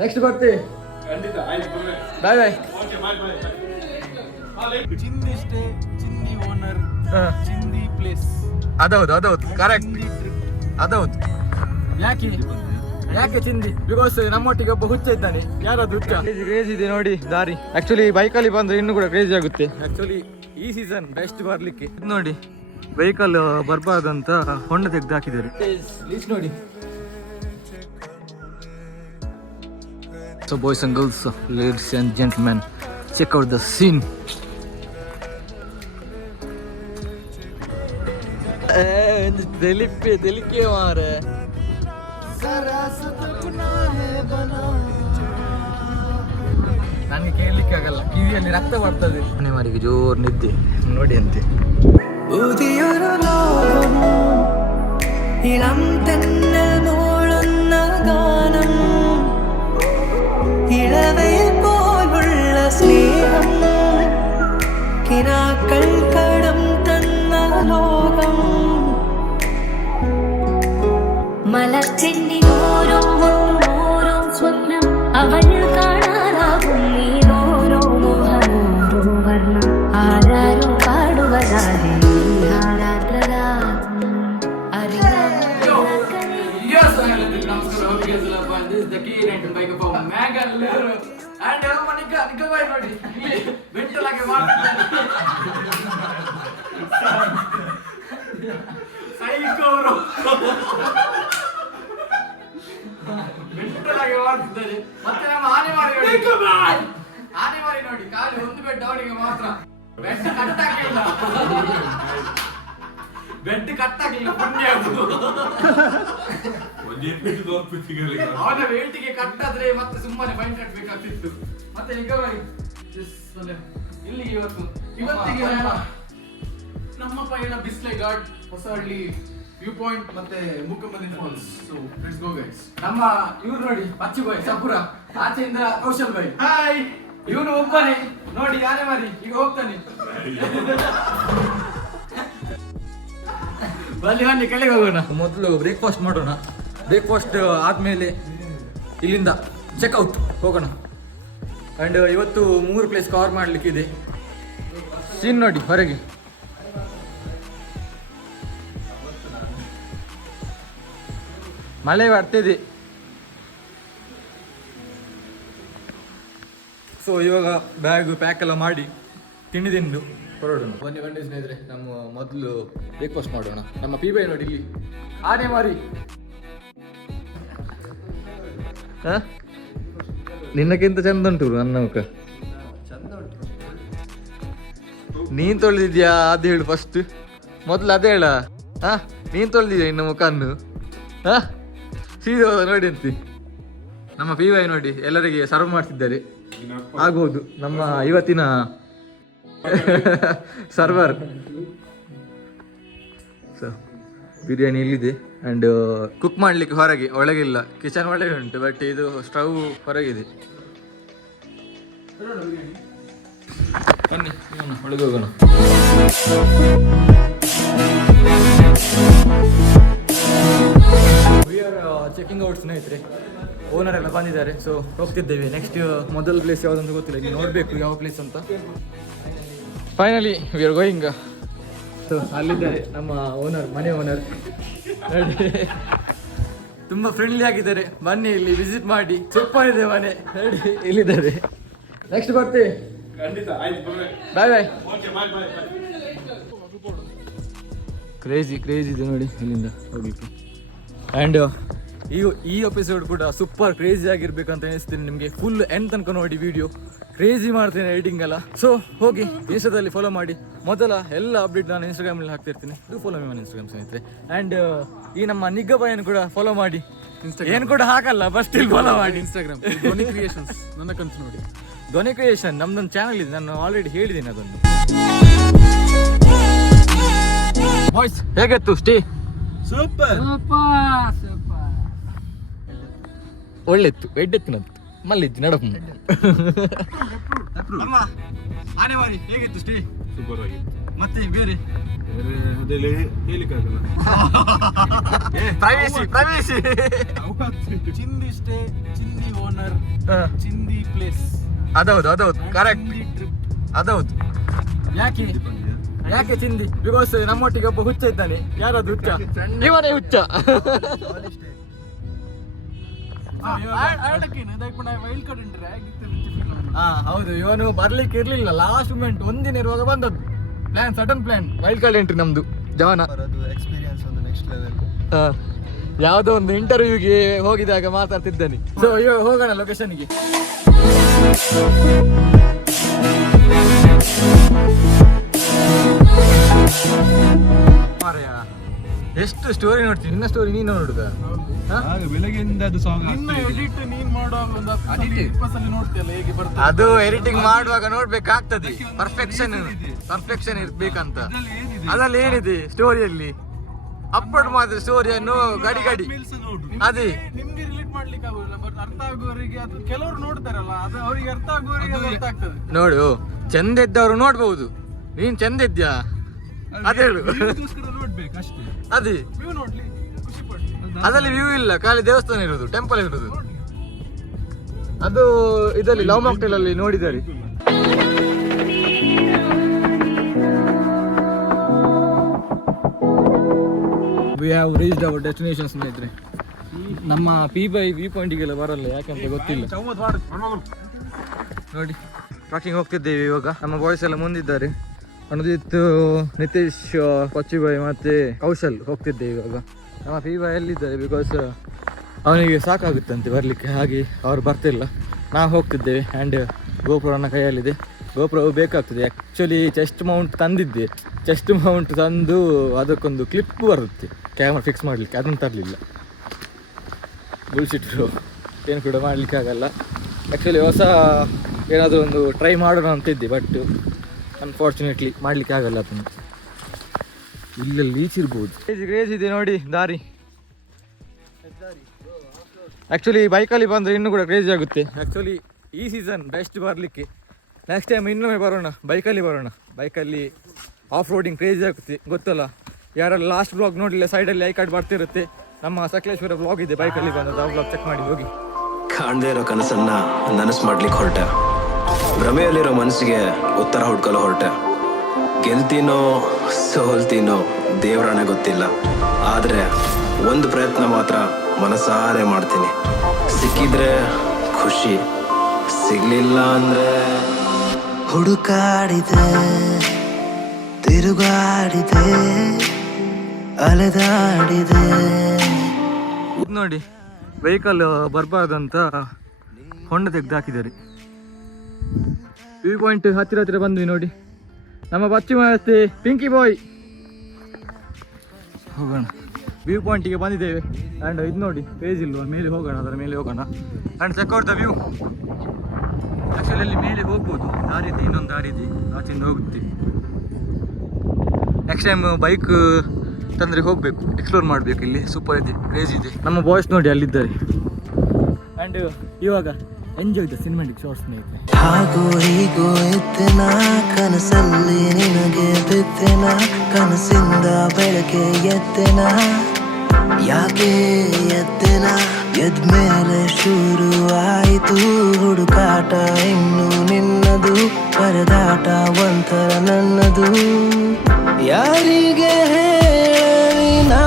Next ಬರ್ತೀವಿ. ಬಾಯ್ ಬಾಯ್. ಚಿಂದಿ stay, ಚಿಂದಿ ಓನರ್, ಚಿಂದಿ ಪ್ಲೇಸ್. ಅದೌದು ಕರೆಕ್ಟ್, ಅದೌದು. ಯಾಕೆ ಚಿಂದಿ? ಬಿಕಾಸ್ ನಮ್ಮೊಟ್ಟಿಗೆ ಒಬ್ಬ ಹುಚ್ಚ ಇದ್ದಾನೆ. ಯಾರದು ಹುಚ್ಚ? ಕ್ರೇಜ್ ಇದೆ ನೋಡಿ ದಾರಿ. ಆಕ್ಚುಲಿ ಬೈಕಲ್ಲಿ ಬಂದ್ರೆ ಇನ್ನೂ ಕೂಡ ಕ್ರೇಜಿ ಆಗುತ್ತೆ. ಆಕ್ಚುಲಿ ಈ ಸೀಸನ್ ಬೆಸ್ಟ್ ಬರ್ಲಿಕ್ಕೆ. ನೋಡಿ ವೆಹಿಕಲ್ ಬರ್ಬಾರ್ದಂತ ಹೊಂಡ ತೆಗೆದು ಹಾಕಿದ್ದಾರೆ. ನೋಡಿ. So boys and girls, ladies and gentlemen, check out the scene. Delike mare. ನನಗೆ ಕೇಳಲಿಕ್ಕೆ ಆಗಲ್ಲ, ಕಿವಿಯಲ್ಲಿ ರಕ್ತ ಬರ್ತದೆ. ಮನೆ ಮಾರಿಗೆ ಜೋರ್ ನಿದ್ದೆ ನೋಡಿ ಅಂತೆ. ഇളം തെന്നൽ മൂളുന്ന ഗാനം, ഇളവയിൽ പോലുള്ള സ്നേഹം, കിനാക്കൾ കടം തന്ന ലോകം, മലർച്ചെന്നിനോരും മുട്ടോരും സ്വപ്നം, അവൾ കാണാനാകും നീരോരോ മോഹമോരോ വർണ്ണം, ആരാരോ പാടുവതാരേ ಮತ್ತೆ ನಮ್ಮ ಆನೆ ಮಾರಿ ನೋಡಿ ಖಾಲಿ ಒಂದು ಬೆಡ್ ಅವನಿಗೆ ಮಾತ್ರ. ಬೆಡ್ ಕಟ್ಟಾಗಿಲ್ಲ ಪುಣ್ಯ. ಅವನ ವೇಟಿಗೆ ಕಟ್ಟಾದ್ರೆ ಮತ್ತೆ ಸುಮ್ಮನೆ ಫೈನ್ ಕಟ್ಟಬೇಕಾಗ್ತಿತ್ತು. ಮತ್ತೆ ಈಗ ಇಲ್ಲಿಗೆ ಇವತ್ತಿಗೆ ನಮ್ಮ ಪಯಣ ಬಿಸ್ಲೆ ಘಾಟ್, ಹೊಸಹಳ್ಳಿ ವ್ಯೂ ಪಾಯಿಂಟ್ ಮತ್ತೆ Mukkamalli falls. So let's go guys. ನಮ್ಮ ಇವ್ರು ನೋಡಿ ಪಚ್ಚು ಬಾಯ್ ಸಪುರ, ಆಚೆಯಿಂದ ಕೌಶಲ್ ಬಾಯ್. ಹಾಯ್. ಇವನು ಒಬ್ಬನೇ ನೋಡಿ ಯಾರೇ ಮಾರಿ ಈಗ ಹೋಗ್ತಾನೆ. ಬನ್ನಿ ಬನ್ನಿ ಕೆಳಗೆ ಹೋಗೋಣ. ಮೊದಲು ಬ್ರೇಕ್ಫಾಸ್ಟ್ ಮಾಡೋಣ. ಬ್ರೇಕ್ಫಾಸ್ಟ್ ಆದ್ಮೇಲೆ ಇಲ್ಲಿಂದ ಚೆಕ್ಔಟ್ ಹೋಗೋಣ. ಅಂಡ್ ಇವತ್ತು 3 ಪ್ಲೇಸ್ ಕವರ್ ಮಾಡ್ಲಿಕ್ಕಿದೆ. ಸೀನ್ ನೋಡಿ ಹೊರಗೆ. ಮಳೆ ಬರ್ತಿದೆ. ಸೊ ಇವಾಗ ಬ್ಯಾಗ್ ಪ್ಯಾಕ್ ಎಲ್ಲ ಮಾಡಿ ತಿಂಡಿ ತಿಂದು ಹೊರಡೋಣ. ಬನ್ನಿ ಸ್ನೇಹಿತರೆ, ನಮ್ಮ ಮೊದಲು ಬ್ರೇಕ್ಫಾಸ್ಟ್ ಮಾಡೋಣ. ನಮ್ಮ ಪೀಬೈ ನೋಡಿ ಇಲ್ಲಿ ಆನೆ ಮಾರಿ. ನಿನ್ನಕ್ಕಿಂತ ಚಂದ ಉಂಟು ನನ್ನ ಮುಖ. ನೀನ್ ತೊಳೆದಿದ್ಯಾ ಅದು ಹೇಳು ಫಸ್ಟ್. ಮೊದಲು ಅದೇ ಹೇಳ. ನೀನ್ ತೊಳೆದಿದ್ಯಾ ಇನ್ನು ಮುಖನ್ನು? ಸೀದಾ ನೋಡಿ ಅಂತಿ. ನಮ್ಮ ಪೀಬೈ ನೋಡಿ ಎಲ್ಲರಿಗೆ ಸರ್ವ್ ಮಾಡ್ತಿದ್ದಾರೆ. ಆಗ್ಬೋದು ನಮ್ಮ ಇವತ್ತಿನ ಸರ್ವರ್. ಸೊ ಬಿರಿಯಾನಿ ಇಲ್ಲಿದೆ. ಆ್ಯಂಡ್ ಕುಕ್ ಮಾಡಲಿಕ್ಕೆ ಹೊರಗೆ, ಒಳಗಿಲ್ಲ. ಕಿಚನ್ ಒಳಗೆ ಉಂಟು, ಬಟ್ ಇದು ಸ್ಟವ್ ಹೊರಗಿದೆ. ಬನ್ನಿ ಒಳಗೆ ಹೋಗೋಣ. ವಿ ಆರ್ ಚೆಕಿಂಗ್ ಔಟ್ ಸ್ನೇಹಿತರೆ. ಓನರ್ ಎಲ್ಲ ಬಂದಿದ್ದಾರೆ. ಸೊ ಹೋಗ್ತಿದ್ದೇವೆ. ನೆಕ್ಸ್ಟ್ ಮೊದಲ ಪ್ಲೇಸ್ ಯಾವುದಂತ ಗೊತ್ತಿಲ್ಲ, ಈಗ ನೋಡಬೇಕು ಯಾವ ಪ್ಲೇಸ್ ಅಂತ. Finally we are going. So ಅಲ್ಲಿದ್ದಾರೆ ನಮ್ಮ ಓನರ್, ಮನೆ ಓನರ್. ತುಂಬ ಫ್ರೆಂಡ್ಲಿ ಆಗಿದ್ದಾರೆ. ಬನ್ನಿ ಇಲ್ಲಿ ವಿಸಿಟ್ ಮಾಡಿ. ಸೂಪರ್ ಇದೆ ಮನೆ. ಹೇಳಿ ಇಲ್ಲಿದ್ದಾರೆ. ನೆಕ್ಸ್ಟ್ ಬರ್ತೀವಿ. ಬಾಯ್ ಬಾಯ್. ಕ್ರೇಜಿ ಇದೆ ನೋಡಿ ಇಲ್ಲಿಂದ ಹೋಗ್ಲಿಕ್ಕೆ. ಆ್ಯಂಡ್ ಈ ಎಪಿಸೋಡ್ ಕೂಡ ಸೂಪರ್ ಕ್ರೇಜಿ ಆಗಿರ್ಬೇಕಂತ ಎನಿಸ್ತೀನಿ ನಿಮಗೆ. ಫುಲ್ ಎಂಡ್ ತನಕ ನೋಡಿ ವಿಡಿಯೋ. ಕ್ರೇಜಿ ಮಾಡ್ತೇನೆ ಎಡಿಟಿಂಗ್ ಎಲ್ಲ. ಸೊ ಹೋಗಿ ಇನ್ಸ್ಟಾದಲ್ಲಿ ಫಾಲೋ ಮಾಡಿ. ಮೊದಲ ಎಲ್ಲ ಅಪ್ಡೇಟ್ ನಾನು ಇನ್ಸ್ಟಾಗ್ರಾಮಲ್ಲಿ ಹಾಕ್ತಿರ್ತೀನಿ. ಇದು ಫಾಲೋ ಮಾಡಿ ಇನ್ಸ್ಟಾಗ್ರಾಮ್ ಸ್ನೇಹಿತರೆ. ಆ್ಯಂಡ್ ಈ ನಮ್ಮ ನಿಗ್ಗ ಬಾಯನ್ನು ಕೂಡ ಫಾಲೋ ಮಾಡಿ. ಏನು ಕೂಡ ಹಾಕಲ್ಲ, ಫಸ್ಟ್ ಇಲ್ಲಿ ಫಾಲೋ ಮಾಡಿ ಇನ್ಸ್ಟಾಗ್ರಾಮ್. ಧ್ವನಿ ಕ್ರಿಯೇಷನ್ಸ್ ನನ್ನ ಕನ್ಸು ನೋಡಿ. ಧ್ವನಿ ಕ್ರಿಯೇಷನ್ ನಮ್ದೊಂದು ಚಾನಲ್ ಇದೆ, ನಾನು ಆಲ್ರೆಡಿ ಹೇಳಿದ್ದೀನಿ ಅದನ್ನು. ಬಾಯ್ಸ್ ಹೇಗಿತ್ತು ಸ್ಟೇ? ಸೂಪರ್. ಒಳ್ಳೆತ್ತು. ಎಡ್ಡೆತ್ತಿನದ್ದು ಮಲ್ಲಿದ್ದು ನಡಪು. ಆನೆ ಮಾರಿ ಹೇಗಿತ್ತು ಸ್ಟೇ? ಸೂಪರ್ ಆಗಿತ್ತು. ಮತ್ತೆ ಬೇರೆ ಅದೆಲ್ಲ ಹೇಳಿಕ್ಕಾಗಲ್ಲ. ಪ್ರವೇಶಿ ಚಿಂದಿ ಸ್ಟೇ, ಚಿಂದಿ ಓನರ್, ಚಿಂದಿ ಪ್ಲೇಸ್. ಅದೌದು ಕರೆಕ್ಟ್, ಚಿಂದಿ ಟ್ರಿಪ್. ಅದೌದು. ಯಾಕೆ ಚಿಂದಿ? ಬಿಕಾಸ್ ನಮ್ಮೊಟ್ಟಿಗೆ ಒಬ್ಬ ಹುಚ್ಚ ಇದ್ದಾನೆ. ಯಾರದು ಹುಚ್ಚ? ಇವನೇ ಹುಚ್ಚ. ಹೌದು, ಇವನು ಬರ್ಲಿಕ್ಕೆ ಇರ್ಲಿಲ್ಲ, ಲಾಸ್ಟ್ ಮೂಮೆಂಟ್ ಒಂದಿನ ಇರುವಾಗ ಬಂದದ್ದು. Plan, sudden plan, wild card entry ನಮ್ದು ಜವಾನ. ಎಕ್ಸ್ಪೀರಿಯನ್ಸ್ ಒಂದು ನೆಕ್ಸ್ಟ್ ಲೆವೆಲ್. ಯಾವುದೋ ಒಂದು ಇಂಟರ್ವ್ಯೂಗೆ ಹೋಗಿದಾಗ ಮಾತಾಡ್ತಿದ್ದಾನೆ. ಸೊ ಇವಾಗ ಹೋಗೋಣ ಲೊಕೇಶನ್ಗೆ. ಎಷ್ಟು ಸ್ಟೋರಿ ನೋಡ್ತೀನಿ, ನಿನ್ನ ಸ್ಟೋರಿ ನೀನು ನೋಡುದ? ಬೆಳಗ್ಗೆಯಿಂದ ಅದು ಸಾಂಗ್ ಎಡಿಟ್ ನೀನ್ ಮಾಡುವಾಗ ಒಂದು 20 ಸಲ ನೋಡ್ತೀಯಲ್ಲ ಹೇಗೆ ಬರ್ತದೆ. ಅದು ಎಡಿಟಿಂಗ್ ಮಾಡುವಾಗ ನೋಡ್ಬೇಕಾಗ್ತದೆ. ಪರ್ಫೆಕ್ಷನ್ ಇರ್ಬೇಕಂತ. ಅದ್ರಲ್ಲಿ ಏನಿದೆ ಸ್ಟೋರಿಯಲ್ಲಿ? ಅಪ್ಲೋಡ್ ಮಾಡಿದ್ರೆ ಸ್ಟೋರಿಯನ್ನು ಗಡಿ ಅದೇ ನಿಮ್ಗೆ ರಿಲೇಟ್ ಮಾಡ್ಲಿಕ್ಕೆ ಆಗುದಿಲ್ಲ, ಬಟ್ ಅರ್ಥ ಆಗುವವರಿಗೆ ಅದು ಕೆಲವರು ನೋಡ್ತಾರಲ್ಲ, ಅದು ಅವರಿಗೆ ಅರ್ಥ ಆಗುವವರಿಗೆ ಅದು ಅರ್ಥ ಆಗ್ತದೆ. ನೋಡು, ಚಂದ ಇದ್ದವರು ನೋಡ್ಬಹುದು. ನೀನ್ ಚಂದ ಇದ್ಯಾ ಅದೇ ಹೇಳು. ನೋಡ್ಬೇಕು ಅಷ್ಟೇ. ಅದೇ ವ್ಯೂ ನೋಡ್ಲಿ, ಖುಷಿ ಪಡ್ಲಿ. ಅದ್ರಲ್ಲಿ ವ್ಯೂ ಇಲ್ಲ, ಖಾಲಿ ದೇವಸ್ಥಾನ ಇರೋದು, ಟೆಂಪಲ್ ಇರೋದು. ಅದು ಇದರಲ್ಲಿ ಲವ್ ಮಾಕ್ಟೇಲ್ ಅಲ್ಲಿ ನೋಡಿದ್ದಾರೆ. We have reached our destination ಸ್ನೇಹಿತರೆ. ನಮ್ಮ P5 ವ್ಯೂ ಪಾಯಿಂಟಿಗೆಲ್ಲ ಬರಲ್ಲ, ಯಾಕಂತ ಗೊತ್ತಿಲ್ಲ. ನೋಡಿ, ಟ್ರಾಕಿಂಗ್ ಹೋಗ್ತಿದ್ದೇವೆ ಇವಾಗ. ನಮ್ಮ ಬಾಯ್ಸ್ ಎಲ್ಲ ಮುಂದಿದ್ದಾರೆ. ಅನುಜಿತ್, ನಿತೀಶ್, ಪಚ್ಚಿಬಾಯ್ ಮತ್ತೆ ಕೌಶಲ್ ಹೋಗ್ತಿದ್ದೇವೆ ಇವಾಗ. ನಮ್ಮ P5 ಎಲ್ಲಿದ್ದಾರೆ? ಬಿಕಾಸ್ ಅವನಿಗೆ ಸಾಕಾಗುತ್ತಂತೆ ಬರಲಿಕ್ಕೆ, ಹಾಗೆ ಅವ್ರು ಬರ್ತಿಲ್ಲ. ನಾವು ಹೋಗ್ತಿದ್ದೇವೆ. ಆ್ಯಂಡ್ ಗೋಪ್ರೋ ನನ್ನ ಕೈಯಲ್ಲಿದೆ. ಗೋಪ್ರೋ ಬೇಕಾಗ್ತದೆ. ಆ್ಯಕ್ಚುಲಿ ಚೆಸ್ಟ್ ಮೌಂಟ್ ತಂದಿದ್ದೆ. ಚೆಸ್ಟ್ ಮೌಂಟ್ ತಂದು ಅದಕ್ಕೊಂದು ಕ್ಲಿಪ್ ಬರುತ್ತೆ ಕ್ಯಾಮ್ರಾ ಫಿಕ್ಸ್ ಮಾಡಲಿಕ್ಕೆ, ಅದನ್ನು ತರಲಿಲ್ಲ. ಬುಲ್ಶಿಟ್ರು, ಏನು ಕೂಡ ಮಾಡಲಿಕ್ಕೆ ಆಗಲ್ಲ. ಆ್ಯಕ್ಚುಲಿ ಹೊಸ ಏನಾದರೂ ಒಂದು ಟ್ರೈ ಮಾಡೋಣ ಅಂತಿದ್ದೆ, ಬಟ್ ಅನ್ಫಾರ್ಚುನೇಟ್ಲಿ ಮಾಡಲಿಕ್ಕೆ ಆಗಲ್ಲ ಅದನ್ನು. ಇಲ್ಲೆಲ್ಲಿ ಈಚಿರ್ಬೋದು. ಕ್ರೇಜ್ ಇದೆ ನೋಡಿ ದಾರಿ. ಆ್ಯಕ್ಚುಲಿ ಬೈಕಲ್ಲಿ ಬಂದರೆ ಇನ್ನೂ ಕೂಡ ಕ್ರೇಜಿ ಆಗುತ್ತೆ. ಆ್ಯಕ್ಚುಲಿ ಈ ಸೀಸನ್ ಬೆಸ್ಟ್ ಬರಲಿಕ್ಕೆ. ನೆಕ್ಸ್ಟ್ ಟೈಮ್ ಇನ್ನೊಮ್ಮೆ ಬರೋಣ, ಬೈಕಲ್ಲಿ ಬರೋಣ. ಬೈಕಲ್ಲಿ ಆಫ್ ರೋಡಿಂಗ್ ಕ್ರೇಜಿ ಆಗುತ್ತೆ, ಗೊತ್ತಲ್ಲ. ಯಾರೆಲ್ಲ ಲಾಸ್ಟ್ ಬ್ಲಾಗ್ ನೋಡಲಿಲ್ಲ, ಸೈಡಲ್ಲಿ ಐ ಕಾರ್ಡ್ ಬರ್ತಿರುತ್ತೆ. ನಮ್ಮ ಸಕಲೇಶ್ವರ ಬ್ಲಾಗ್ ಇದೆ ಬೈಕಲ್ಲಿ ಬಂದದ್ದು, ಆ ಬ್ಲಾಗ್ ಚೆಕ್ ಮಾಡಿ ಹೋಗಿ. ಕಾಣದೇ ಇರೋ ಕನಸನ್ನ ನನಸು ಮಾಡ್ಲಿಕ್ಕೆ ಹೊರಟೆ. ಭ್ರಮೆಯಲ್ಲಿರೋ ಮನಸ್ಸಿಗೆ ಉತ್ತರ ಹುಡ್ಕಲು ಹೊರಟೆ. ಗೆಲ್ತೀನೋ ಸೋಲ್ತೀನೋ ದೇವರಾಣೆ ಗೊತ್ತಿಲ್ಲ, ಆದರೆ ಒಂದು ಪ್ರಯತ್ನ ಮಾತ್ರ ಮನಸಾರೆ ಮಾಡ್ತೀನಿ. ಸಿಕ್ಕಿದ್ರೆ ಖುಷಿ, ಸಿಗ್ಲಿಲ್ಲ ಅಂದ್ರೆ ಹುಡುಕಾಡಿದೆ, ತಿರುಗಾಡಿದೆ, ಅಲೆದಾಡಿದೆ. ಇದು ನೋಡಿ, ವೆಹಿಕಲ್ ಬರಬಾರ್ದಂತ ಹೊಂಡ ತೆಗೆದು ಹಾಕಿದ್ದಾರೆ. ವ್ಯೂ ಪಾಯಿಂಟ್ ಹತ್ತಿರ ಬಂದ್ವಿ ನೋಡಿ. ನಮ್ಮ ಪಶ್ಚಿಮ ರಸ್ತೆ ಪಿಂಕಿ ಬಾಯ್. ಹೋಗೋಣ, ವ್ಯೂ ಪಾಯಿಂಟಿಗೆ ಬಂದಿದ್ದೇವೆ. ಆ್ಯಂಡ್ ಇದು ನೋಡಿ, ಪೇಜ್ ಇಲ್ವಾ, ಮೇಲೆ ಹೋಗೋಣ, ಅದರ ಮೇಲೆ ಹೋಗೋಣ. And check out the view. Actually ಅಲ್ಲಿ ಮೇಲೆ ಹೋಗ್ಬೋದು, ದಾರಿ ಇದೆ, ಇನ್ನೊಂದು ದಾರಿ ಇದೆ, ಆಚೆಯಿಂದ ಹೋಗುತ್ತೆ. ನೆಕ್ಸ್ಟ್ ಟೈಮ್ ಬೈಕ್ ತಂದರೆ ಹೋಗಬೇಕು, ಎಕ್ಸ್ಪ್ಲೋರ್ ಮಾಡಬೇಕು. ಇಲ್ಲಿ ಸೂಪರ್ ಇದೆ, ಕ್ರೇಜ್ ಇದೆ. ನಮ್ಮ ಬಾಯ್ಸ್ ನೋಡಿ ಅಲ್ಲಿದ್ದಾರೆ. ಆ್ಯಂಡ್ ಇವಾಗ ಎಂಜಾಯ್ ದ ಸಿನಿಮ್ಯಾಟಿಕ್ ಶಾರ್ಟ್ಸ್ ಸ್ನೇಹಿತರೆ. ಹಾಗೋ ಹೀಗೋ ಎತ್ತೆನ ಕನಸಲ್ಲಿ ನಿನಗೆ ಬಿತ್ತೆನ, ಕನಸಿಂದ ಬೆಳಕೆ ಎತ್ತೆನ, ಯಾಕೆ ಎತ್ತೆನ, ಎದ್ಮೇಲೆ ಶುರು ಆಯಿತು ಹುಡುಕಾಟ. ಇನ್ನು ನಿನ್ನದು ಪರದಾಟ ಒಂಥರ ನನ್ನದು, ಯಾರಿಗೆ ಹೇಳಿ ನಾ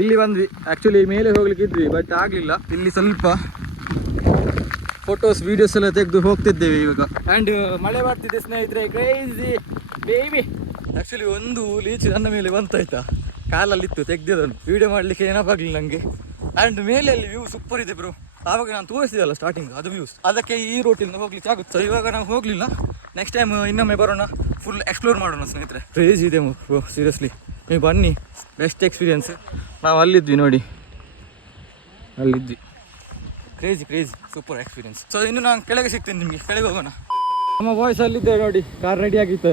ಇಲ್ಲಿ ಬಂದ್ವಿ. ಆ್ಯಕ್ಚುಲಿ ಮೇಲೆ ಹೋಗ್ಲಿಕ್ಕೆ ಇದ್ವಿ, ಬಟ್ ಆಗಲಿಲ್ಲ. ಇಲ್ಲಿ ಸ್ವಲ್ಪ ಫೋಟೋಸ್ ವೀಡಿಯೋಸ್ ಎಲ್ಲ ತೆಗೆದು ಹೋಗ್ತಿದ್ದೇವೆ ಇವಾಗ. ಆ್ಯಂಡ್ ಮಳೆ ಬರ್ತಿದೆ ಸ್ನೇಹಿತರೆ, ಕ್ರೇಜಿ ಬೇಬಿ. ಆ್ಯಕ್ಚುಲಿ ಒಂದು ಲೀಚ್ ನನ್ನ ಮೇಲೆ ಬಂತಾಯ್ತಾ, ಕಾಲಲ್ಲಿತ್ತು, ತೆಗ್ದಿದ್ದನು. ವೀಡಿಯೋ ಮಾಡಲಿಕ್ಕೆ ಏನಾಗಲಿಲ್ಲ ನನಗೆ. ಆ್ಯಂಡ್ ಮೇಲೆ ಅಲ್ಲಿ ವ್ಯೂ ಸೂಪರ್ ಇದೆ ಬ್ರೋ. ಆವಾಗ ನಾನು ತೋರಿಸಿದಲ್ಲ ಸ್ಟಾರ್ಟಿಂಗ್, ಅದು ವ್ಯೂಸ್. ಅದಕ್ಕೆ ಈ ರೂಟಿಂದ ಹೋಗ್ಲಿಕ್ಕೆ ಆಗುತ್ತೆ. ಸೊ ಇವಾಗ ನಾವು ಹೋಗಲಿಲ್ಲ, ನೆಕ್ಸ್ಟ್ ಟೈಮ್ ಇನ್ನೊಮ್ಮೆ ಬರೋಣ, ಫುಲ್ ಎಕ್ಸ್ಪ್ಲೋರ್ ಮಾಡೋಣ ಸ್ನೇಹಿತರೆ. ಕ್ರೇಜ್ ಇದೆ ಬ್ರೋ, ಸೀರಿಯಸ್ಲಿ. ನೀವು ಬನ್ನಿ, ಬೆಸ್ಟ್ ಎಕ್ಸ್ಪೀರಿಯನ್ಸ್. ನಾವು ಅಲ್ಲಿದ್ವಿ ನೋಡಿ, ಅಲ್ಲಿದ್ವಿ. Crazy super experience. ಸೊ ಇನ್ನು ನಾನು ಕೆಳಗೆ ಸಿಗ್ತೀನಿ ನಿಮಗೆ, ಕೆಳಗೆ ಹೋಗೋಣ. ನಮ್ಮ ಬಾಯ್ಸ್ ಅಲ್ಲಿದ್ದೆ ನೋಡಿ, ಕಾರ್ ರೆಡಿ ಆಗಿತ್ತು.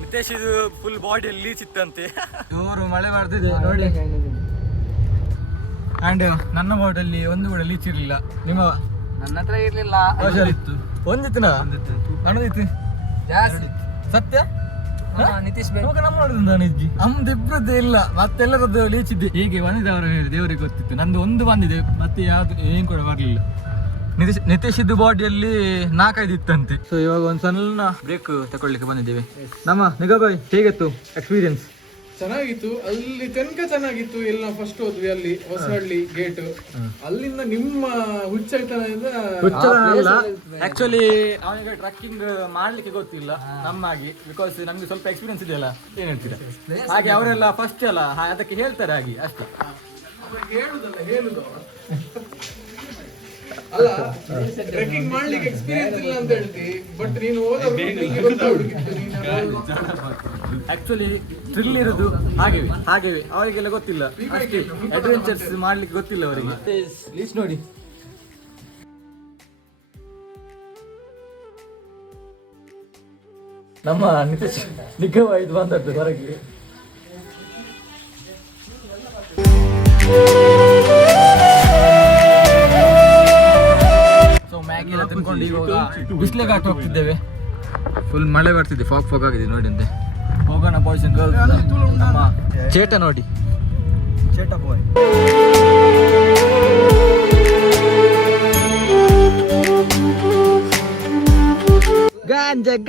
ನಿತೇಶ್ ಇದು ಫುಲ್ ಬಾಡಿಯಲ್ಲಿ ಲೀಚ್ ಇತ್ತಂತೆ. ಜೋರು ಮಳೆ ಬರ್ತಿದೆ ನೋಡಿ. ಅಂಡ್ ನನ್ನ ಬಾಡಲ್ಲಿ ಒಂದು ಕೂಡ ಲೀಚ್ ಇರ್ಲಿಲ್ಲ. ನಿಮ್ಮ ನನ್ನ ಹತ್ರ ಇರ್ಲಿಲ್ಲ, ಇತ್ತು ಒಂದಿತ್ತು ನನ್ನದಿತ್ತು ಜಾಸ್ತಿ ಸತ್ಯ. ನಿತೀಶ್ ನಮ್ಮ ನೋಡಿದ ನಿಜ್ಜಿ ನಮ್ದಿಬ್ರದ್ದೇ ಇಲ್ಲ, ಮತ್ತೆಲ್ಲರದ್ದು ಲೀಚ್ ಇದ್ದೆ. ಹೀಗೆ ಬಂದಿದ್ದವರ ಮೇಲೆ ದೇವರಿಗೆ ಗೊತ್ತಿತ್ತು. ನಂದು ಒಂದು ಬಂದಿದೆ, ಮತ್ತೆ ಯಾವ್ದು ಏನ್ ಕೂಡ ಬರ್ಲಿಲ್ಲ. ನಿತೇಶ್ ಇದ್ದು ಬಾಡಿಯಲ್ಲಿ 4-5 ಇತ್ತಂತೆ. ಸೊ ಇವಾಗ ಒಂದು ಸಣ್ಣ ಬ್ರೇಕ್ ತಗೊಳ್ಳಿಕ್ಕೆ ಬಂದಿದ್ದೇವೆ. ನಮ್ಮ ನಿಗಬಾಯ್ ಹೇಗಿತ್ತು ಎಕ್ಸ್ಪೀರಿಯನ್ಸ್? ಚೆನ್ನಾಗಿತ್ತು. ಅಲ್ಲಿ ತನಕ ಚೆನ್ನಾಗಿತ್ತು. ಎಲ್ಲ ಫಸ್ಟ್ ಹೋದ್ವಿ ಅಲ್ಲಿ ಹೊಸಹಳ್ಳಿ ಗೇಟ್. ಅಲ್ಲಿಂದ ನಿಮ್ಮ ಹುಚ್ಚಳ್ತನದಿಂದ ಆಕ್ಚುಲಿ ಅವನಿಗೆ ಟ್ರಕ್ಕಿಂಗ್ ಮಾಡ್ಲಿಕ್ಕೆ ಗೊತ್ತಿಲ್ಲ ನಮ್ಮಾಗಿ, ಬಿಕಾಸ್ ನಮ್ಗೆ ಸ್ವಲ್ಪ ಎಕ್ಸ್ಪೀರಿಯನ್ಸ್ ಇದೆಯಲ್ಲ, ಏನ್ ಹೇಳ್ತೀರಾ? ಹಾಗೆ ಅವರೆಲ್ಲ ಫಸ್ಟ್ ಅಲ್ಲ, ಅದಕ್ಕೆ ಹೇಳ್ತಾರೆ ಹಾಗೆ ಅಷ್ಟೇ. ಹೇಳುದು ಅಲ್ಲ, ಟ್ರೆಕ್ಕಿಂಗ್ ಮಾಡ್ಲಿಕ್ಕೆ ಎಕ್ಸ್ಪೀರಿಯನ್ಸ್ ಇಲ್ಲ ಅಂತ ಹೇಳ್ತಿ, ಬಟ್ ನೀನು ಆಕ್ಚುಲಿ ಥ್ರಿಲ್ ಇರೋದು ಹಾಗೆವೆ ಅವರಿಗೆಲ್ಲ ಗೊತ್ತಿಲ್ಲ, ಅಷ್ಟೇ ಅಡ್ವೆಂಚರ್ಸ್ ಮಾಡ್ಲಿಕ್ಕೆ ಗೊತ್ತಿಲ್ಲ ಅವರಿಗೆ. ಲೀಸ್ಟ್ ನೋಡಿ, ನಮ್ಮ ನಿತೇಶ್ ನಿಗ್ಗವಾಯ್ತು ಬಂದದ್ದು ಹೊರಗೆ. ಮ್ಯಾಗಿ ಎಲ್ಲ ತಿನ್ಕೊಂಡು ಇವಾಗ ಬಿಸಿಲೆ ಘಾಟ್ ಹೋಗ್ತಿದ್ದೇವೆ. ಫುಲ್ ಮಳೆ ಬರ್ತಿದೆ, ಫಾಗ್ ಆಗಿದೆ ನೋಡಿ. ಅಂತೆ ಹೋಗೋಣ ಬಾಯ್ಸ್ ಅಂಡ್ ಗರ್ಲ್ಸ್. ನಮ್ಮ ಚೇಟ ನೋಡಿ, ಚೇಟ ಬಾಯ್.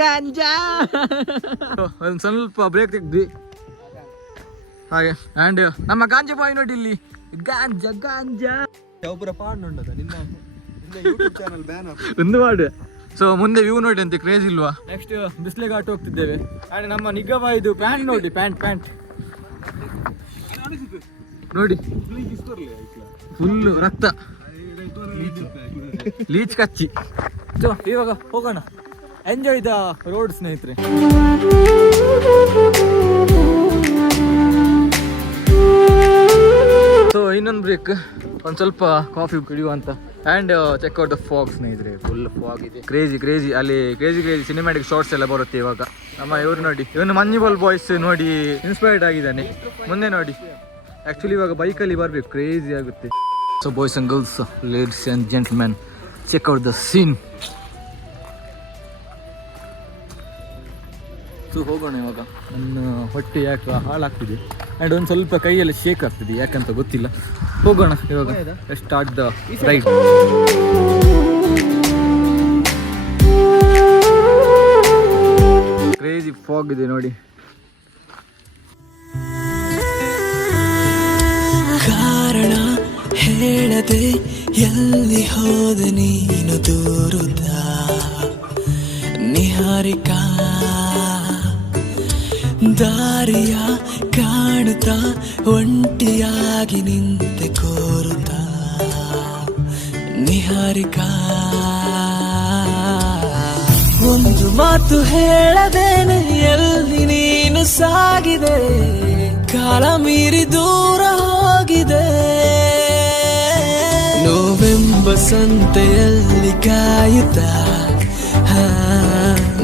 ಗಾಂಜಾ ಒಂದು ಸ್ವಲ್ಪ ಬ್ರೇಕ್ ತೆಗ್ದ್ವಿ ಹಾಗೆ. ಆ್ಯಂಡ್ ನಮ್ಮ ಗಾಂಜಾ ಬಾಯ್ ನೋಡಿ ಇಲ್ಲಿ, ಗಾಂಜಾ ಒಬ್ಬರ ಪಾಡ್ ನೋಡದ ನಿನ್ನ ಯೂಟ್ಯೂಬ್ ಚಾನಲ್ ಬ್ಯಾನ್ ಒಂದು ಮಾಡು. ಸೊ ಮುಂದೆ ವ್ಯೂ ನೋಡಿ ಅಂತ ಕ್ರೇಜ್ ಇಲ್ವಾ. ನೆಕ್ಸ್ಟ್ ಬಿಸ್ಲೆ ಘಾಟ್ ಹೋಗ್ತಿದ್ದೇವೆ. ಆ್ಯಂಡ್ ನಮ್ಮ ನಿಗಬಾಯ್ದು ಪ್ಯಾಂಟ್ ನೋಡಿ, ಪ್ಯಾಂಟ್ ನೋಡಿ, ಫುಲ್ ರಕ್ತ, ಲೀಚ್ ಕಚ್ಚಿ. ಸೊ ಇವಾಗ ಹೋಗೋಣ, ಎಂಜಾಯ್ ದ ರೋಡ್ ಸ್ನೇಹಿತರೆ. ಸೊ ಇನ್ನೊಂದು ಬ್ರೇಕ್, ಒಂದು ಸ್ವಲ್ಪ ಕಾಫಿ ಕುಡಿಯುವ ಅಂತ. And check out the fog ಸ್ನೇಹಿತರೆ, ಫುಲ್ ಫಾಗ್ ಇದೆ. ಕ್ರೇಜಿ ಅಲ್ಲಿ ಕ್ರೇಜಿ ಸಿನಿಮ್ಯಾಟಿಕ್ ಶಾರ್ಟ್ಸ್ ಎಲ್ಲ ಬರುತ್ತೆ ಇವಾಗ. ನಮ್ಮ ಇವ್ರು ನೋಡಿ, ಇವನು ಮಂಜುಬಾಲ್ ಬಾಯ್ಸ್ ನೋಡಿ ಇನ್ಸ್ಪೈರ್ಡ್ ಆಗಿದ್ದಾನೆ. ಮುಂದೆ ನೋಡಿ, ಆ್ಯಕ್ಚುಲಿ ಇವಾಗ ಬೈಕಲ್ಲಿ ಬರಬೇಕು, ಕ್ರೇಜಿ ಆಗುತ್ತೆ. So boys and girls, ladies and gentleman, check out the scene. So ಹೋಗೋಣ ಇವಾಗ. ನನ್ನ ಹೊಟ್ಟೆ ಯಾಕೆ ಹಾಳಾಗ್ತಿದೆ ಆ್ಯಂಡ್ ಒಂದು ಸ್ವಲ್ಪ ಕೈಯಲ್ಲಿ ಶೇಕ್ ಆಗ್ತಿದೆ, ಯಾಕಂತ ಗೊತ್ತಿಲ್ಲ. ಹೋಗೋಣ ಇವಾಗ, start the ride. Crazy fog ಇದೆ ನೋಡಿ. ಕಾರಣ ಹೇಳದೆ ಎಲ್ಲಿ ಹೋದ ನೀನು ದೂರುತ್ತ ನಿಹಾರಿಕಾ, ದಾರಿಯ ಕಾಣುತ್ತಾ ಒಂಟಿಯಾಗಿ ನಿಂತೆ ಕೋರುತ್ತಾ ನಿಹಾರಿಕಾ. ಒಂದು ಮಾತು ಹೇಳದೇನೆ ಎಲ್ಲಿ ನೀನು ಸಾಗಿದೆ, ಕಾಲ ಮೀರಿ ದೂರ ಹೋಗಿದೆ. ನೋವೆಂಬ ಸಂತೆಯಲ್ಲಿ ಕಾಯುತ್ತಾ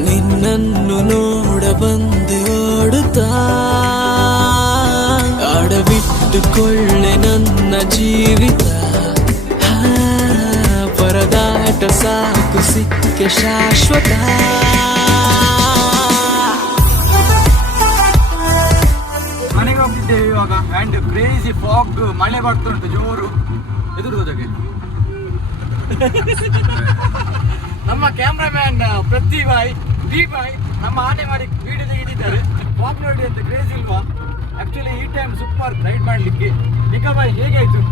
ನಿನ್ನನ್ನು ನೋಡ ಬಂದೆ ಓಡುತ್ತಾ. ಆಡಬಿಟ್ಟುಕೊಳ್ಳೆ ನನ್ನ ಜೀವಿತ, ಪರದಾಟ ಸಾಕು ಸಿಕ್ಕೆ ಶಾಶ್ವತ. ಮನೆಗೆ ಹೋಗ್ತಿದ್ದೇವೆ ಇವಾಗ. ಆ್ಯಂಡ್ ಕ್ರೇಜಿ ಫಾಗ್, ಮಳೆ ಬರ್ತಾ ಉಂಟು ಜೋರು. ಎದುರು ಹೋದಾಗೆ ನಮ್ಮ ಕ್ಯಾಮ್ರಾಮ್ಯಾನ್ ಪ್ರತಿಭಾಯ್ ಡಿ-ಬಾಯ್ ನಮ್ಮ ಆನೆ ಮಾಡಿ ವಿಡಿಯೋ ತೆಗೆದಿದ್ದಾರೆ. ಫಾಗ್ ನೋಡಿ ಅಂತ ಕ್ರೇಜ್ ಇಲ್ವಾ? ಆಕ್ಚುಲಿ ಈ ಟೈಮ್ ಸೂಪರ್ ರೈಡ್ ಮಾಡ್ಲಿಕ್ಕೆ. ನಿಖಾಬಾಯ್ ಹೇಗಾಯ್ತು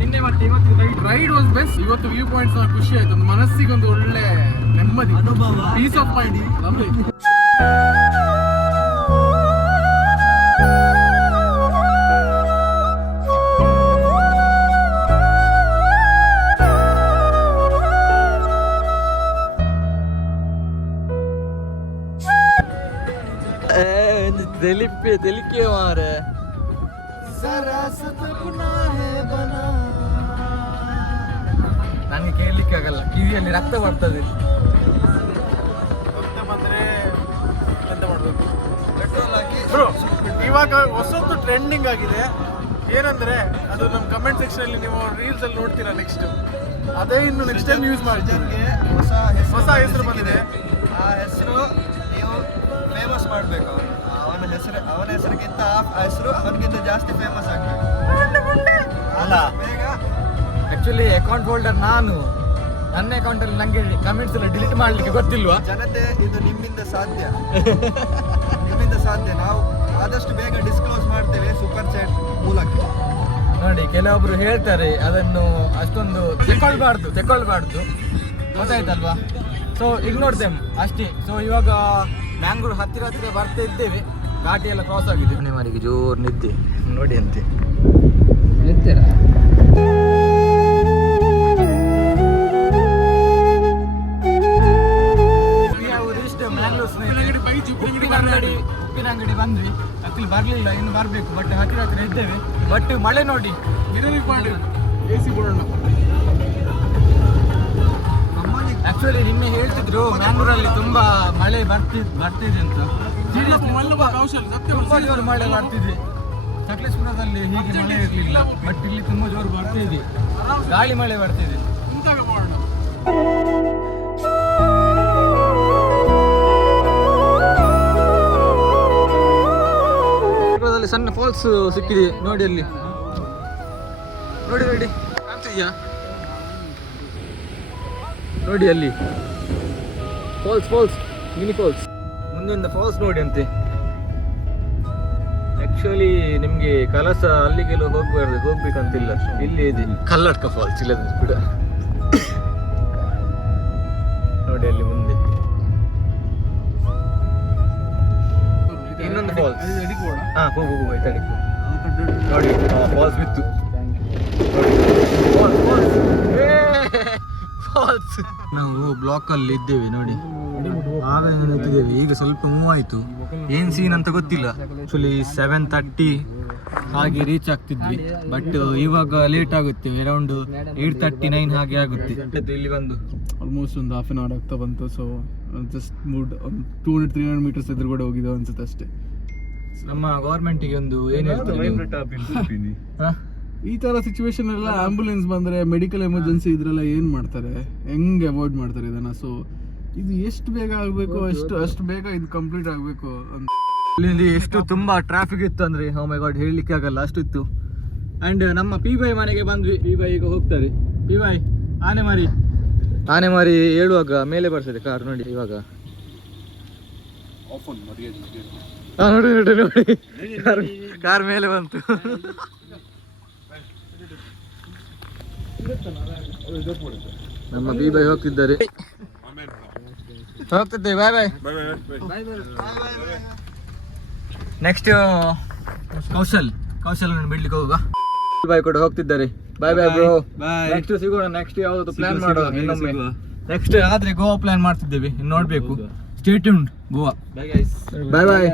ನಿನ್ನೆ ಮತ್ತೆ ಇವತ್ತು ರೈಡ್ ವಾಸ್ ಬೆಸ್ಟ್. ಇವತ್ತು ವ್ಯೂ ಪಾಯಿಂಟ್ಸ್ ಖುಷಿ ಆಯ್ತು, ಮನಸ್ಸಿಗೆ ಒಂದು ಒಳ್ಳೆ ನೆಮ್ಮದಿ, ಪೀಸ್ ಆಫ್ ಮೈಂಡ್. ನಮ್ಗೆ ತೆಲಿಕೆ ಮಾರೆ. ನನಗೆ ಕೇಳಲಿಕ್ಕೆ ಆಗಲ್ಲ, ಕಿವಿಯಲ್ಲಿ ರಕ್ತ ಬರ್ತದೆ. ಬಂದ್ರೆ ಎಂತ ಇವಾಗ ಹೊಸತ್ತು ಟ್ರೆಂಡಿಂಗ್ ಆಗಿದೆ ಏನಂದ್ರೆ ಅದು ನಮ್ಮ ಕಮೆಂಟ್ ಸೆಕ್ಷನ್ ಅಲ್ಲಿ ನೀವು ರೀಲ್ಸ್ ಅಲ್ಲಿ ನೋಡ್ತೀರಾ ನೆಕ್ಸ್ಟ್ ಅದೇ ಇನ್ನು ನೆಕ್ಸ್ಟ್ ಟೈಮ್ ಯೂಸ್ ಮಾಡ್ತೀನಿ ಹೊಸ ಹೆಸರು ಬಂದಿದೆ ಆ ಹೆಸರು ನೀವು ಫೇಮಸ್ ಮಾಡಬೇಕು. ಅವನ ಹೆಸರಿಗಿಂತ ಆ ಹೆಸರು ಅವನಿಗಿಂತ ಜಾಸ್ತಿ ಫೇಮಸ್ ಆಗಬೇಕು. ಅಲ್ಲ ಬೇಗ ಆಕ್ಚುಲಿ ಅಕೌಂಟ್ ಹೋಲ್ಡರ್ ನಾನು, ನನ್ನ ಅಕೌಂಟಲ್ಲಿ ನನಗೆ ಕಮೆಂಟ್ಸ್ ಎಲ್ಲ ಡಿಲೀಟ್ ಮಾಡಲಿಕ್ಕೆ ಗೊತ್ತಿಲ್ವಾ? ಜನತೆ ಇದು ನಿಮ್ಮಿಂದ ಸಾಧ್ಯ. ನಿಮ್ಮಿಂದ ಸಾಧ್ಯ. ನಾವು ಆದಷ್ಟು ಬೇಗ ಡಿಸ್ಕ್ಲೋಸ್ ಮಾಡ್ತೇವೆ ಸೂಪರ್ ಚಾಟ್ ಮೂಲಕ. ನೋಡಿ ಕೆಲವೊಬ್ರು ಹೇಳ್ತಾರೆ ಅದನ್ನು ಅಷ್ಟೊಂದು ತೆಕ್ಕೊಳ್ಬಾರ್ದು ಗೊತ್ತಾಯ್ತಲ್ವಾ? ಸೊ ಇಗ್ನೋರ್ ದೆಮ್ ಅಷ್ಟೇ. ಸೊ ಇವಾಗ ಮ್ಯಾಂಗ್ಳೂರ್ ಹತ್ತಿರ ಬರ್ತಾ ಇದ್ದೇವೆ, ಘಾಟಿ ಎಲ್ಲ ಕ್ರಾಸ್ ಆಗಿದೆ. ಮನೆಯವರಿಗೆ ಜೋರು ನಿದ್ದೆ ನೋಡಿ ಅಂತೆ ಉಪ್ಪಿನ ಅಂಗಡಿ ಬಂದ್ವಿ. ಆಕ್ಚುಲಿ ಬರ್ಲಿಲ್ಲ, ಇನ್ನು ಬರ್ಬೇಕು. ಬಟ್ ಹತ್ತಿರ ಇದ್ದೇವೆ. ಬಟ್ ಮಳೆ ನೋಡಿ AC ಬೋರ್ಡ್ ಆಕ್ಚುಲಿ ನಿನ್ನೆ ಹೇಳ್ತಿದ್ರು ಮ್ಯಾಂಗ್ಳೂರಲ್ಲಿ ತುಂಬಾ ಮಳೆ ಬರ್ತಿದೆ ಅಂತ. ತುಂಬಾ ಜೋರು ಮಳೆ ಬರ್ತಿದೆ. ಸಕಲೇಶ್ಪುರದಲ್ಲಿ ಹೀಗೆ ಮಳೆ ಇರಲಿಲ್ಲ, ಬಟ್ ಇಲ್ಲಿ ತುಂಬಾ ಜೋರು ಬರ್ತಿದೆ, ಗಾಳಿ ಮಳೆ ಬರ್ತಿದೆ. ಸಣ್ಣ ಫಾಲ್ಸ್ ಸಿಕ್ಕಿದೆ ನೋಡಿ, ಅಲ್ಲಿ ನೋಡಿ ಕಾಣ್ತಿದ್ಯಾ? ನೋಡಿ ಅಲ್ಲಿ ಫಾಲ್ಸ್ ಮಿನಿ ಫಾಲ್ಸ್, ಮುಂದೊಂದು ಫಾಲ್ಸ್ ನೋಡಿ ಅಂತೆ. ಆಕ್ಚುಲಿ ನಿಮ್ಗೆ ಕಲಸ ಅಲ್ಲಿಗೆಲ್ಲ ಹೋಗ್ಬೇಕಂತಿಲ್ಲ, ಇಲ್ಲಿ ಇದೆ ಕಲ್ಲಡ್ಕ ಫಾಲ್ಸ್ ಇಲ್ಲದ ಕೂಡ ನೋಡಿ ಅಲ್ಲಿ ಮುಂದೆ ಇನ್ನೊಂದು ಫಾಲ್ಸ್. ಹೋಗು ನೋಡಿ ಫಾಲ್ಸ್ ಬಿತ್ತು ಫಾಲ್ಸ್. ನಾವು ಬ್ಲಾಕ್ ಅಲ್ಲಿ ಇದ್ದೇವೆ ನೋಡಿ, ಆವಾಗ ನಿಂತಿದ್ದೇವೆ. ಈಗ ಸ್ವಲ್ಪ ಮೂವ್ ಆಯ್ತು, ಏನ್ ಸೀನ್ ಅಂತ ಗೊತ್ತಿಲ್ಲ. ಆಕ್ಚುಲಿ 7:30 ಹಾಗೆ ರೀಚ್ ಆಗ್ತಿದ್ವಿ, ಬಟ್ ಇವಾಗ ಲೇಟ್ ಆಗುತ್ತೆ, ಅರೌಂಡ್ 8:39 ಹಾಗೆ ಆಗುತ್ತೆ. ಇಲ್ಲಿ ಬಂದು ಆಲ್ಮೋಸ್ಟ್ ಒಂದು ಹಾಫ್ ಆನ್ ಅವರ್ ಆಗ್ತಾ ಬಂತು. ಸೊ ಜಸ್ಟ್ ಮೂಡ್ ಒಂದು 200-300 ಮೀಟರ್ಸ್ ಎದುರುಗಡೆ ಹೋಗಿದ್ದು ಅನ್ಸುತ್ತೆ ಅಷ್ಟೇ. ನಮ್ಮ ಗೌರ್ಮೆಂಟಿಗೆ ಒಂದು ಏನು ಹೇಳ್ತಾರೆ ಈ ತರ ಸಿಚುವೇಶನ್ ಎಲ್ಲ ಆಂಬುಲೆನ್ಸ್ ಬಂದ್ರೆ, ಮೆಡಿಕಲ್ ಎಮರ್ಜೆನ್ಸಿ ಇದ್ರೆಲ್ಲ ಏನ್ ಮಾಡ್ತಾರೆ, ಹೆಂಗ್ ಅವಾಯ್ಡ್ ಮಾಡ್ತಾರೆ ಇದನ್ನ? ಸೊ ಇದು ಎಷ್ಟು ಬೇಗ ಆಗಬೇಕು ಅಷ್ಟು ಬೇಗ ಇದು ಕಂಪ್ಲೀಟ್ ಆಗಬೇಕು ಅಂತ. ಇಲ್ಲಿ ಎಷ್ಟು ತುಂಬಾ ಟ್ರಾಫಿಕ್ ಇತ್ತು ಅಂದ್ರೆ ಓ ಮೈ ಗಾಡ್, ಹೇಳಲಿಕ್ಕೆ ಆಗಲ್ಲ ಅಷ್ಟು ಇತ್ತು. ಅಂಡ್ ನಮ್ಮ ಪಿ.ವೈ ಮನೆಗೆ ಬಂದ್ವಿ. ಪಿ.ವೈ ಈಗ ಹೋಗ್ತಾರೆ. ಪಿ.ವೈ ಆನೆ ಮಾರಿ ಹೇಳುವಾಗ ಮೇಲೆ ಬರ್ತದೆ ಕಾರ್ ನೋಡಿ. ಇವಾಗ ನೋಡಿ ಕಾರ್ ಮೇಲೆ ಬಂತು. ನಮ್ಮ ಪಿ.ವೈ ಹೋಗ್ತಿದ್ದಾರೆ. ಹೋಗ್ತಿದ್ದೇವೆ. ಬಾಯ್. ನೆಕ್ಸ್ಟ್ ಕೌಶಲ್ ಬಿಡ್ಲಿಕ್ಕೆ ಹೋಗುವ. ಬಾಯ್ ಕೂಡ ಹೋಗ್ತಿದ್ದಾರೆ. Bye bro. ನೆಕ್ಸ್ಟ್ ಸಿಗೋಣ. ನೆಕ್ಸ್ಟ್ ಯಾವ್ದು ಪ್ಲಾನ್ ಮಾಡುವ ಇನ್ನೊಮ್ಮೆ. ನೆಕ್ಸ್ಟ್ ಆದ್ರೆ ಗೋವಾ ಪ್ಲಾನ್ ಮಾಡ್ತಿದ್ದೇವೆ, ನೋಡ್ಬೇಕು. Stay tuned. Goa. Bye.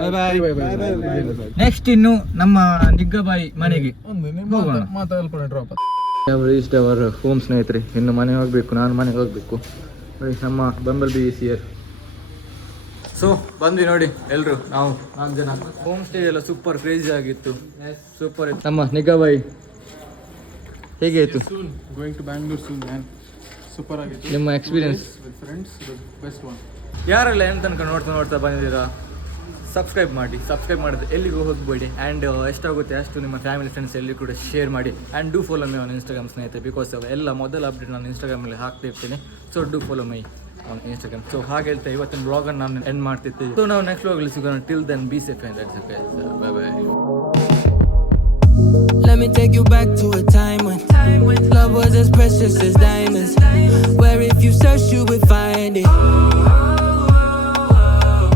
Next ಇನ್ನು ನಮ್ಮ ನಿಗ್ಗಬಾಯಿ ಮನೆಗೆ ಮಾತಾಡ್ಕೊಂಡು ಡ್ರಾಪ್. ರೀಚ್ಡ್ ಅವರ್ ಹೋಮ್ ಸ್ನೇಹಿತರೆ. ಇನ್ನು ಮನೆ ಹೋಗ್ಬೇಕು, ನಾನು ಮನೆಗೆ ಹೋಗ್ಬೇಕು. ನಮ್ಮ bumblebee is here. So ಬಂದ್ವಿ ನೋಡಿ ಎಲ್ರು, ನಾವು 4 ಜನ. ಹೋಮ್ ಸ್ಟೇ ಎಲ್ಲ ಸೂಪರ್ ಕ್ರೇಜಿ ಆಗಿತ್ತು, ಸೂಪರ್ ಇತ್ತು. ನಮ್ಮ ನಿಗ್ಗಾಬಾಯಿ ಹೇಗೆ ಆಯ್ತು? Going to Bangalore soon man. Super ಆಗಿತ್ತು. ನಿಮ್ಮ experience with friends best one. ಯಾರೆಲ್ಲ ಏನು ತನಕ ನೋಡ್ತಾ ಬಂದಿದ್ದೀರಾ, ಸಬ್ಸ್ಕ್ರೈಬ್ ಮಾಡಿದ್ರೆ ಎಲ್ಲಿಗೂ ಹೋಗ್ಬೇಡಿ. ಆ್ಯಂಡ್ ಎಷ್ಟಾಗುತ್ತೆ ಅಷ್ಟು ನಿಮ್ಮ ಫ್ಯಾಮಿಲಿ ಫ್ರೆಂಡ್ಸ್ ಎಲ್ಲಿ ಕೂಡ ಶೇರ್ ಮಾಡಿ. And do follow my on Instagram ಸ್ನೇಹಿತರೆ, ಬಿಕಾಸ್ ಎಲ್ಲ ಮೊದಲ ಅಪ್ಡೇಟ್ ನಾನು ಇನ್ಸ್ಟಾಗ್ರಾಮಲ್ಲಿ ಹಾಕ್ತಾ ಇರ್ತೀನಿ. So do follow my on Instagram. So ಹಾಗೆ ಹೇಳ್ತಾ ಇವತ್ತಿನ ಬ್ಲಾಗನ್ನು ನಾನು ಎಂಡ್ ಮಾಡ್ತಿರ್ತೀವಿ. ಸೊ ನಾವು ನೆಕ್ಸ್ಟ್ ಬ್ಲಾಗಲ್ಲಿ ಸಿಗೋಣ. Till then be safe and that's okay. Bye. Let me take you back to a time when love was as precious as